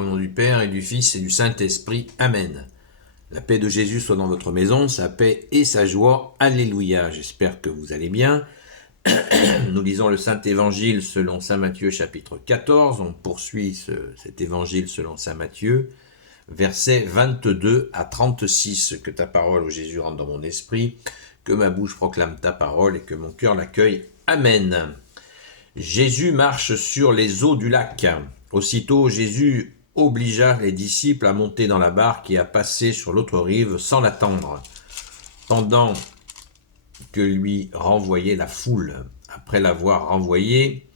Au nom du Père et du Fils et du Saint-Esprit. Amen. La paix de Jésus soit dans votre maison, sa paix et sa joie. Alléluia. J'espère que vous allez bien. Nous lisons le Saint-Évangile selon saint Matthieu chapitre 14. On poursuit cet évangile selon saint Matthieu, versets 22 à 36. Que ta parole, ô Jésus, rentre dans mon esprit, que ma bouche proclame ta parole et que mon cœur l'accueille. Amen. Jésus marche sur les eaux du lac. Aussitôt, Jésus obligea les disciples à monter dans la barque et à passer sur l'autre rive sans l'attendre, pendant que lui renvoyait la foule. Après l'avoir renvoyé,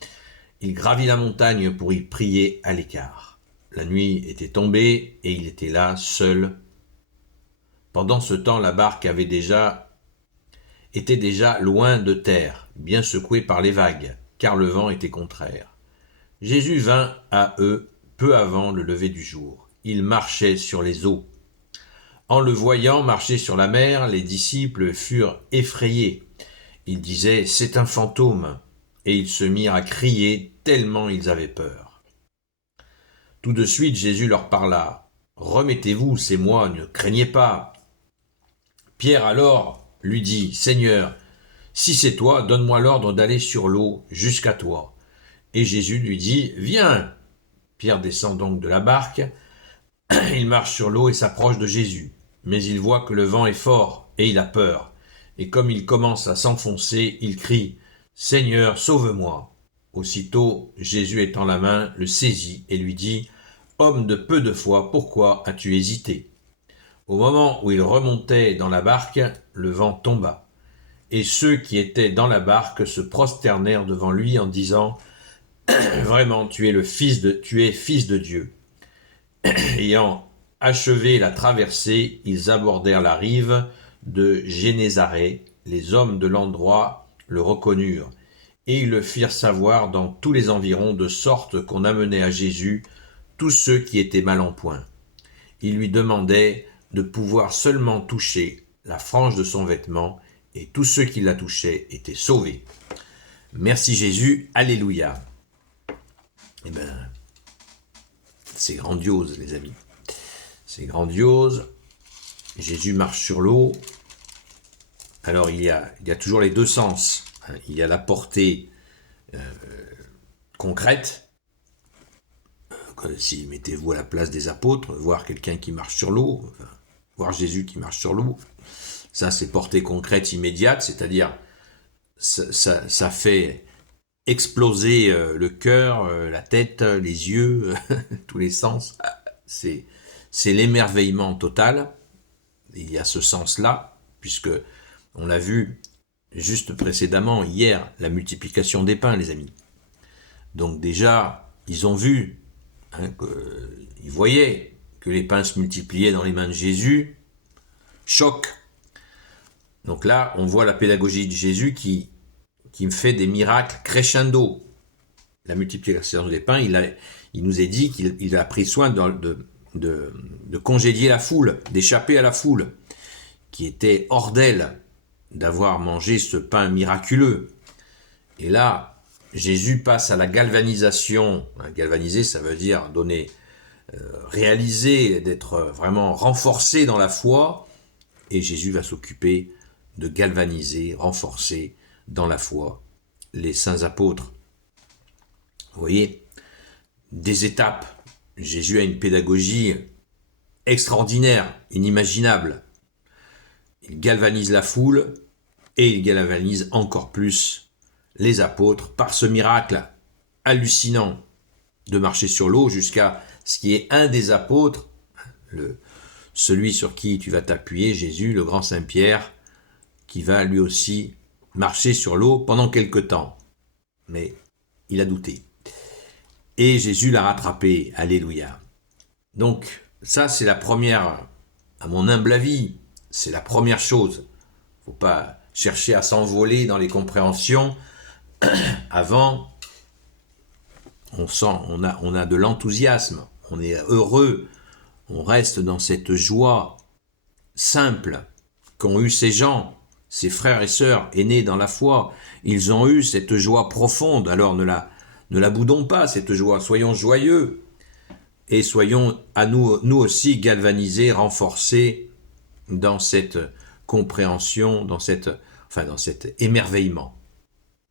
il gravit la montagne pour y prier à l'écart. La nuit était tombée et il était là, seul. Pendant ce temps, la barque était déjà loin de terre, bien secouée par les vagues, car le vent était contraire. Jésus vint à eux peu avant le lever du jour. Il marchait sur les eaux. En le voyant marcher sur la mer, les disciples furent effrayés. Ils disaient « C'est un fantôme !» et ils se mirent à crier tellement ils avaient peur. Tout de suite, Jésus leur parla « Remettez-vous, c'est moi, ne craignez pas !» Pierre alors lui dit « Seigneur, si c'est toi, donne-moi l'ordre d'aller sur l'eau jusqu'à toi. » Et Jésus lui dit « Viens !» Pierre descend donc de la barque, il marche sur l'eau et s'approche de Jésus. Mais il voit que le vent est fort et il a peur. Et comme il commence à s'enfoncer, il crie « Seigneur, sauve-moi !» Aussitôt, Jésus étend la main, le saisit et lui dit « Homme de peu de foi, pourquoi as-tu hésité ?» Au moment où il remontait dans la barque, le vent tomba. Et ceux qui étaient dans la barque se prosternèrent devant lui en disant « Vraiment, tu es fils de Dieu. » Ayant achevé la traversée, ils abordèrent la rive de Génézareth. Les hommes de l'endroit le reconnurent, et ils le firent savoir dans tous les environs, de sorte qu'on amenait à Jésus tous ceux qui étaient mal en point. Ils lui demandaient de pouvoir seulement toucher la frange de son vêtement, et tous ceux qui la touchaient étaient sauvés. Merci Jésus, alléluia. Eh bien, c'est grandiose, les amis. C'est grandiose. Jésus marche sur l'eau. Alors, il y a toujours les deux sens. Il y a la portée concrète. Si mettez-vous à la place des apôtres, voir quelqu'un qui marche sur l'eau, voir Jésus qui marche sur l'eau, ça c'est portée concrète immédiate, c'est-à-dire ça fait exploser le cœur, la tête, les yeux, tous les sens. C'est l'émerveillement total. Il y a ce sens-là, puisque on l'a vu juste précédemment, hier, la multiplication des pains, les amis. Donc déjà, ils ont vu, ils voyaient que les pains se multipliaient dans les mains de Jésus. Choc. Donc là, on voit la pédagogie de Jésus qui me fait des miracles crescendo. La multiplication des pains, il nous est dit qu'il a pris soin de congédier la foule, d'échapper à la foule, qui était hors d'elle, d'avoir mangé ce pain miraculeux. Et là, Jésus passe à la galvanisation. Galvaniser, ça veut dire donner, réaliser, d'être vraiment renforcé dans la foi. Et Jésus va s'occuper de galvaniser, renforcer dans la foi les saints apôtres. Vous voyez, des étapes. Jésus a une pédagogie extraordinaire, inimaginable. Il galvanise la foule et il galvanise encore plus les apôtres par ce miracle hallucinant de marcher sur l'eau jusqu'à ce qui est un des apôtres, celui sur qui tu vas t'appuyer, Jésus, le grand Saint-Pierre, qui va lui aussi marcher sur l'eau pendant quelque temps. Mais il a douté. Et Jésus l'a rattrapé, alléluia. Donc ça c'est la première, à mon humble avis, c'est la première chose. Faut pas chercher à s'envoler dans les compréhensions. Avant, on a de l'enthousiasme, on est heureux, on reste dans cette joie simple qu'ont eu ces gens, ces frères et sœurs aînés dans la foi. Ils ont eu cette joie profonde, alors ne la boudons pas, cette joie, soyons joyeux. et soyons à nous aussi galvanisés, renforcés dans cette compréhension, dans cet émerveillement.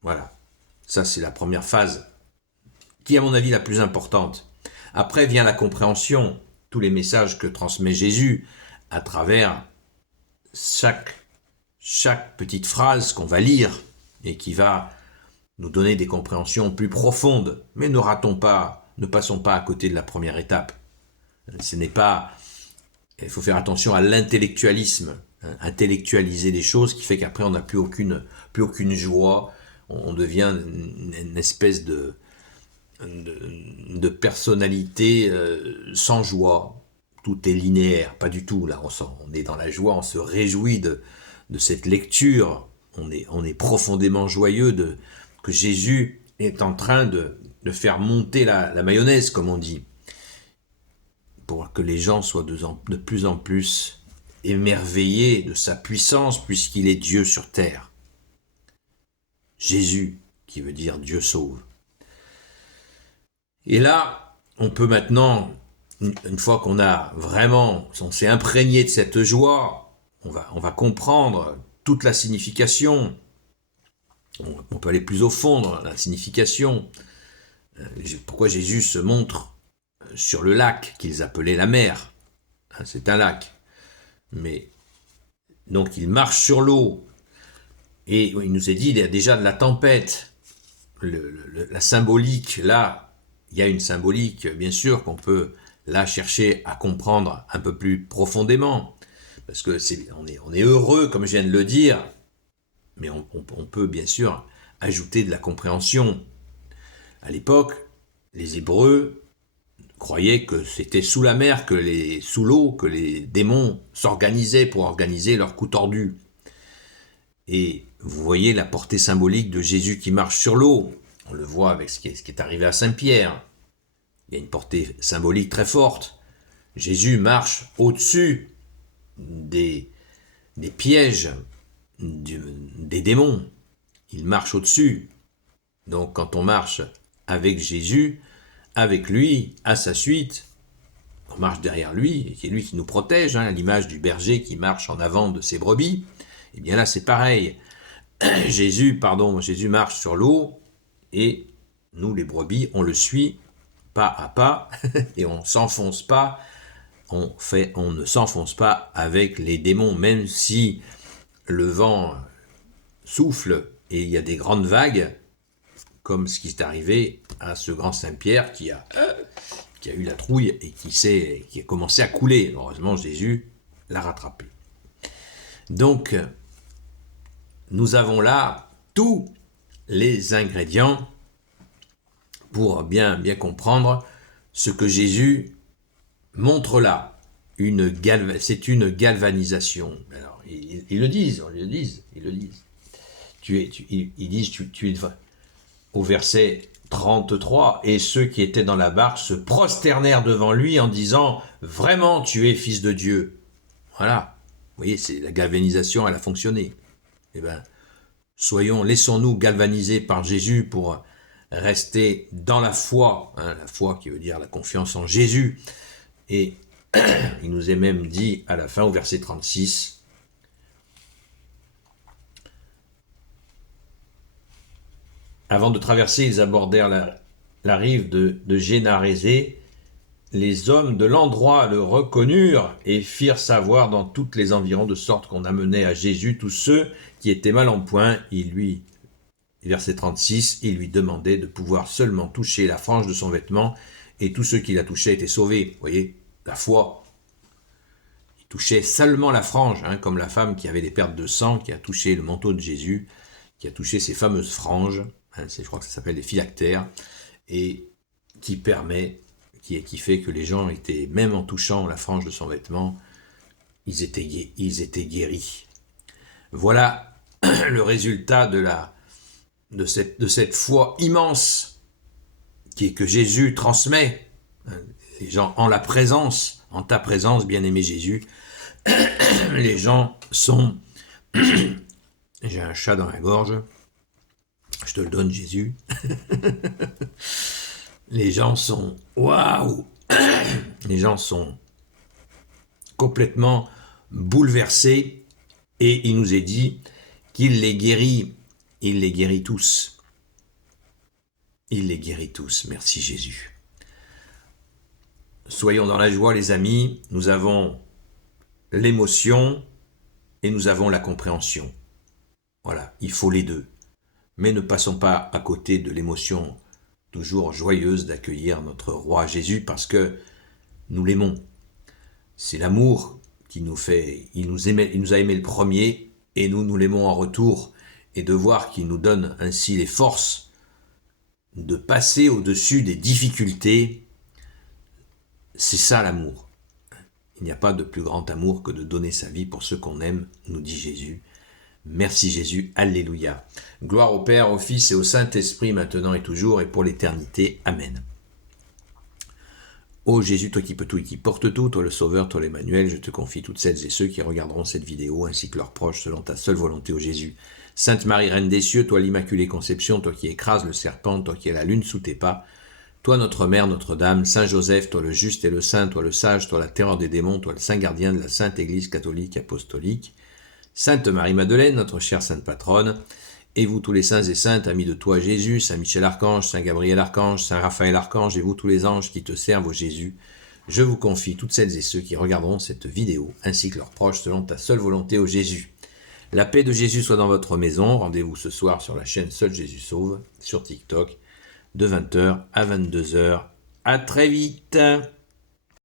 Voilà, ça c'est la première phase, qui est à mon avis la plus importante. Après vient la compréhension, tous les messages que transmet Jésus à travers chaque petite phrase qu'on va lire et qui va nous donner des compréhensions plus profondes. Mais ne passons pas à côté de la première étape. Il faut faire attention à l'intellectualisme, intellectualiser les choses, qui fait qu'après on n'a plus aucune joie, on devient une espèce de personnalité sans joie. Tout est linéaire, pas du tout. Là, on est dans la joie, on se réjouit de cette lecture. On est profondément joyeux que Jésus est en train de faire monter la mayonnaise, comme on dit, pour que les gens soient de plus en plus émerveillés de sa puissance, puisqu'il est Dieu sur terre. Jésus, qui veut dire Dieu sauve. Et là, on peut maintenant, une fois on s'est imprégné de cette joie, on va comprendre toute la signification. On peut aller plus au fond dans la signification. Pourquoi Jésus se montre sur le lac qu'ils appelaient la mer. C'est un lac. Mais donc il marche sur l'eau. Et il nous est dit, il y a déjà de la tempête. La symbolique, là, il y a une symbolique, bien sûr, qu'on peut là chercher à comprendre un peu plus profondément. Parce que on est heureux, comme je viens de le dire, mais on peut bien sûr ajouter de la compréhension. À l'époque, les Hébreux croyaient que c'était sous la mer, sous l'eau, que les démons s'organisaient pour organiser leurs coups tordus. Et vous voyez la portée symbolique de Jésus qui marche sur l'eau. On le voit avec ce qui est arrivé à Saint-Pierre. Il y a une portée symbolique très forte. Jésus marche au-dessus des pièges des démons. Il marche au-dessus. Donc quand on marche avec Jésus, avec lui, à sa suite, on marche derrière lui, c'est lui qui nous protège, à l'image du berger qui marche en avant de ses brebis. Et bien là c'est pareil. Jésus marche sur l'eau et nous les brebis, on le suit pas à pas et on ne s'enfonce pas avec les démons, même si le vent souffle et il y a des grandes vagues, comme ce qui est arrivé à ce grand Saint-Pierre qui a eu la trouille et qui a commencé à couler. Heureusement, Jésus l'a rattrapé. Donc, nous avons là tous les ingrédients pour bien comprendre ce que Jésus montre là. C'est une galvanisation. Alors, ils le disent. Ils disent, tu es au verset 33, et ceux qui étaient dans la barque se prosternèrent devant lui en disant « Vraiment, tu es fils de Dieu ». Voilà. Vous voyez, la galvanisation, elle a fonctionné. Eh bien, laissons-nous galvaniser par Jésus pour rester dans la foi, la foi qui veut dire la confiance en Jésus. Et il nous est même dit à la fin, au verset 36, avant de traverser, ils abordèrent la rive de Génézareth. Les hommes de l'endroit le reconnurent et firent savoir dans toutes les environs, de sorte qu'on amenait à Jésus tous ceux qui étaient mal en point. Verset 36, il lui demandait de pouvoir seulement toucher la frange de son vêtement, et tous ceux qui la touchaient étaient sauvés. Vous voyez, la foi. Il touchait seulement la frange, comme la femme qui avait des pertes de sang, qui a touché le manteau de Jésus, qui a touché ces fameuses franges. Je crois que ça s'appelle les phylactères, et qui fait que les gens étaient, même en touchant la frange de son vêtement, ils étaient guéris. Voilà le résultat de cette foi immense que Jésus transmet. Les gens, en ta présence, bien-aimé Jésus, les gens sont... J'ai un chat dans la gorge. Je te le donne, Jésus. Les gens sont waouh. Les gens sont complètement bouleversés et il nous est dit qu'il les guérit. Il les guérit tous. Il les guérit tous. Merci Jésus. Soyons dans la joie, les amis. Nous avons l'émotion et nous avons la compréhension. Voilà, il faut les deux. Mais ne passons pas à côté de l'émotion toujours joyeuse d'accueillir notre roi Jésus parce que nous l'aimons. C'est l'amour qui nous fait, il nous a aimé le premier et nous l'aimons en retour, et de voir qu'il nous donne ainsi les forces de passer au-dessus des difficultés, c'est ça l'amour. Il n'y a pas de plus grand amour que de donner sa vie pour ceux qu'on aime, nous dit Jésus. Merci Jésus, alléluia. Gloire au Père, au Fils et au Saint-Esprit, maintenant et toujours et pour l'éternité. Amen. Ô Jésus, toi qui peux tout et qui portes tout, toi le Sauveur, toi l'Emmanuel, je te confie toutes celles et ceux qui regarderont cette vidéo, ainsi que leurs proches, selon ta seule volonté, ô Jésus. Sainte Marie, Reine des cieux, toi l'Immaculée Conception, toi qui écrases le serpent, toi qui es la lune sous tes pas, toi notre Mère, Notre-Dame, Saint Joseph, toi le juste et le saint, toi le sage, toi la terreur des démons, toi le saint gardien de la Sainte Église catholique apostolique, Sainte Marie-Madeleine, notre chère Sainte Patronne, et vous tous les saints et saintes, amis de toi Jésus, Saint Michel Archange, Saint Gabriel Archange, Saint Raphaël Archange, et vous tous les anges qui te servent, ô Jésus, je vous confie toutes celles et ceux qui regarderont cette vidéo, ainsi que leurs proches, selon ta seule volonté, ô Jésus. La paix de Jésus soit dans votre maison, rendez-vous ce soir sur la chaîne Seul Jésus Sauve, sur TikTok, de 20h à 22h. À très vite!